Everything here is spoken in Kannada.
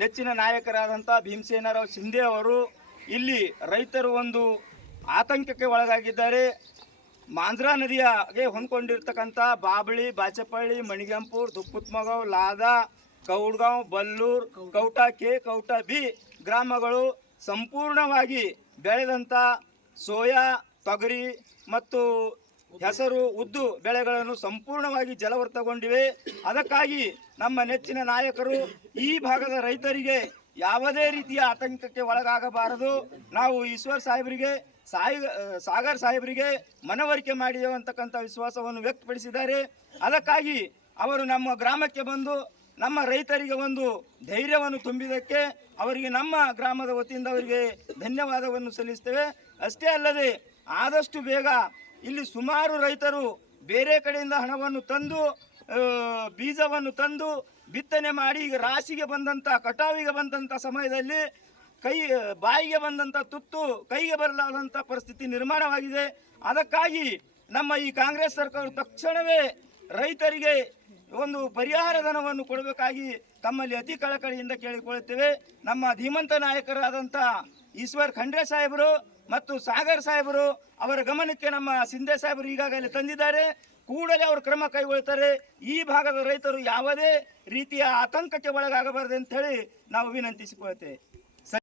ನೆಚ್ಚಿನ ನಾಯಕರಾದಂಥ ಭೀಮಸೇನರಾವ್ ಶಿಂದೆ ಅವರು ಇಲ್ಲಿ ರೈತರು ಒಂದು ಆತಂಕಕ್ಕೆ ಒಳಗಾಗಿದ್ದಾರೆ. ಮಾಂಜ್ರಾ ನದಿಯಗೆ ಹೊಂದ್ಕೊಂಡಿರ್ತಕ್ಕಂಥ ಬಾಬಳಿ, ಬಾಚಪಳ್ಳಿ, ಮಣಿಗಂಪುರ್ ದುಪ್ಪುತ್ಮಗಾವ್ ಲಾದಾ, ಕೌಡ್ಗಾಂವ್, ಬಲ್ಲೂರ್ ಕೌಟ ಕೆ ಕೌಟ ಬಿ ಗ್ರಾಮಗಳು ಸಂಪೂರ್ಣವಾಗಿ ಬೆಳೆದಂಥ ಸೋಯಾ, ತೊಗರಿ ಮತ್ತು ಹೆಸರು, ಉದ್ದು ಬೆಳೆಗಳನ್ನು ಸಂಪೂರ್ಣವಾಗಿ ಜಲವೃತಗೊಂಡಿವೆ ಅದಕ್ಕಾಗಿ ನಮ್ಮ ನೆಚ್ಚಿನ ನಾಯಕರು ಈ ಭಾಗದ ರೈತರಿಗೆ ಯಾವುದೇ ರೀತಿಯ ಆತಂಕಕ್ಕೆ ಒಳಗಾಗಬಾರದು. ನಾವು ಈಶ್ವರ್ ಸಾಹೇಬರಿಗೆ, ಸಾಯಿ, ಸಾಗರ್ ಸಾಹೇಬರಿಗೆ ಮನವರಿಕೆ ಮಾಡಿದೆವು ವಿಶ್ವಾಸವನ್ನು ವ್ಯಕ್ತಪಡಿಸಿದ್ದಾರೆ. ಅದಕ್ಕಾಗಿ ಅವರು ನಮ್ಮ ಗ್ರಾಮಕ್ಕೆ ಬಂದು, ನಮ್ಮ ರೈತರಿಗೆ ಒಂದು ಧೈರ್ಯವನ್ನು ತುಂಬಿದಕ್ಕೆ ಅವರಿಗೆ ನಮ್ಮ ಗ್ರಾಮದ ವತಿಯಿಂದ ಅವರಿಗೆ ಧನ್ಯವಾದವನ್ನು ಸಲ್ಲಿಸ್ತೇವೆ. ಅಷ್ಟೇ ಅಲ್ಲದೆ ಆದಷ್ಟು ಬೇಗ ಇಲ್ಲಿ ಸುಮಾರು ರೈತರು ಬೇರೆ ಕಡೆಯಿಂದ ಹಣವನ್ನು ತಂದು ಬೀಜವನ್ನು ತಂದು ಬಿತ್ತನೆ ಮಾಡಿ ಈಗ ರಾಶಿಗೆ ಬಂದಂಥ ಕಟಾವಿಗೆ ಬಂದಂಥ ಸಮಯದಲ್ಲಿ ಕೈ ಬಾಯಿಗೆ ಬಂದಂಥ ತುತ್ತು ಕೈಗೆ ಬರಲಾದಂಥ ಪರಿಸ್ಥಿತಿ ನಿರ್ಮಾಣವಾಗಿದೆ. ಅದಕ್ಕಾಗಿ ನಮ್ಮ ಈ ಕಾಂಗ್ರೆಸ್ ಸರ್ಕಾರ ತಕ್ಷಣವೇ ರೈತರಿಗೆ ಒಂದು ಪರಿಹಾರ ಧನವನ್ನು ಕೊಡಬೇಕಾಗಿ ತಮ್ಮಲ್ಲಿ ಅತಿ ಕಳಕಳಿಯಿಂದ ಕೇಳಿಕೊಳ್ಳುತ್ತೇವೆ. ನಮ್ಮ ಧೀಮಂತ ನಾಯಕರಾದಂಥ ಈಶ್ವರ್ ಖಂಡ್ರೆ ಸಾಹೇಬರು ಮತ್ತು ಸಾಗರ್ ಸಾಹೇಬರು ಅವರ ಗಮನಕ್ಕೆ ನಮ್ಮ ಸಿಂಧೆ ಸಾಹೇಬರು ಈಗಾಗಲೇ ತಂದಿದ್ದಾರೆ. ಕೂಡಲೇ ಅವರು ಕ್ರಮ ಕೈಗೊಳ್ತಾರೆ ಈ ಭಾಗದ ರೈತರು ಯಾವುದೇ ರೀತಿಯ ಆತಂಕಕ್ಕೆ ಒಳಗಾಗಬಾರದು ಅಂತ ಹೇಳಿ ನಾವು ವಿನಂತಿಸಿಕೊಳ್ತೇವೆ